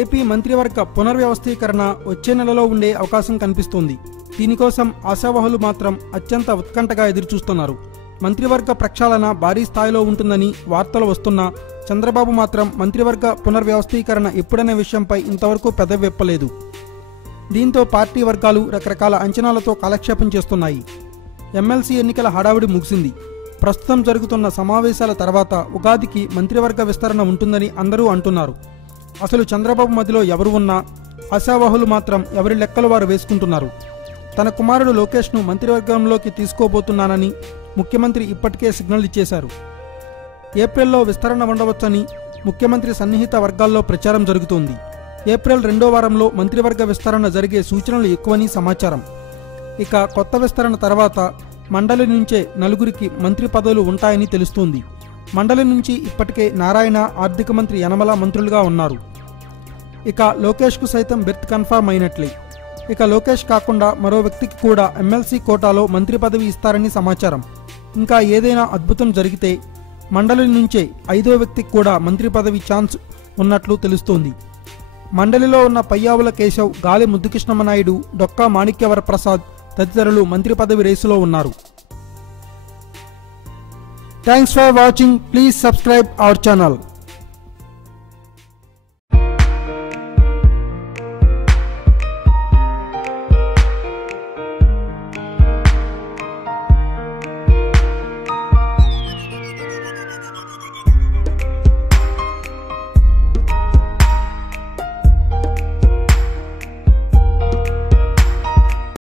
AP మంత్రివర్గ పునర్వ్యవస్థీకరణ వచ్చే నెలలో ఉండే అవకాశం కనిపిస్తోంది. దీనికోసం ఆశావహులు మాత్రం అత్యంత ఉత్కంఠగా ఎదురుచూస్తున్నారు. మంత్రివర్గ ప్రక్షాళన భారీ స్థాయిలో ఉంటుందని వార్తలు వస్తున్నా చంద్రబాబు మాత్రం మంత్రివర్గ పునర్వ్యవస్థీకరణ ఎప్పుడనే విషయంపై ఇంతవరకు పెదవి విప్పలేదు. దీంతో పార్టీ వర్గాలు రకరకాల అంచనాలతో కాలక్షేపం చేస్తున్నాయి. ఎమ్మెల్సీ ఎన్నికల హడావుడి ముగిసింది. ప్రస్తుతం జరుగుతున్న సమావేశాల తర్వాత ఉగాదికి మంత్రివర్గ విస్తరణ ఉంటుందని అందరూ అంటున్నారు. అసలు చంద్రబాబు మధ్యలో ఎవరు ఉన్నా ఆశావహులు మాత్రం ఎవరి లెక్కలు వారు వేసుకుంటున్నారు. తన కుమారుడు లోకేష్ను మంత్రివర్గంలోకి తీసుకోబోతున్నానని ముఖ్యమంత్రి ఇప్పటికే సిగ్నల్ ఇచ్చేశారు. ఏప్రిల్లో విస్తరణ ఉండవచ్చని ముఖ్యమంత్రి సన్నిహిత వర్గాల్లో ప్రచారం జరుగుతోంది. ఏప్రిల్ 2వ వారంలో మంత్రివర్గ విస్తరణ జరిగే సూచనలు ఎక్కువని సమాచారం. ఇక కొత్త విస్తరణ తర్వాత మండలి నుంచే 4గురికి మంత్రి పదవులు ఉంటాయని తెలుస్తోంది. మండలి నుంచి ఇప్పటికే నారాయణ, ఆర్థిక మంత్రి యనమల మంత్రులుగా ఉన్నారు. ఇక లోకేష్కు సైతం బెర్త్ కన్ఫర్మ్ అయినట్లే. ఇక లోకేష్ కాకుండా మరో వ్యక్తికి కూడా ఎమ్మెల్సీ కోటాలో మంత్రి పదవి ఇస్తారని సమాచారం. ఇంకా ఏదైనా అద్భుతం జరిగితే మండలి నుంచే 5వ వ్యక్తికి కూడా మంత్రి పదవి ఛాన్స్ ఉన్నట్లు తెలుస్తోంది. మండలిలో ఉన్న పయ్యావుల కేశవ్, గాలి ముద్దుకృష్ణమనాయుడు, డొక్కా మాణిక్యవర ప్రసాద్ తదితరులు మంత్రి పదవి రేసులో ఉన్నారు. Thanks for watching. Please subscribe our channel.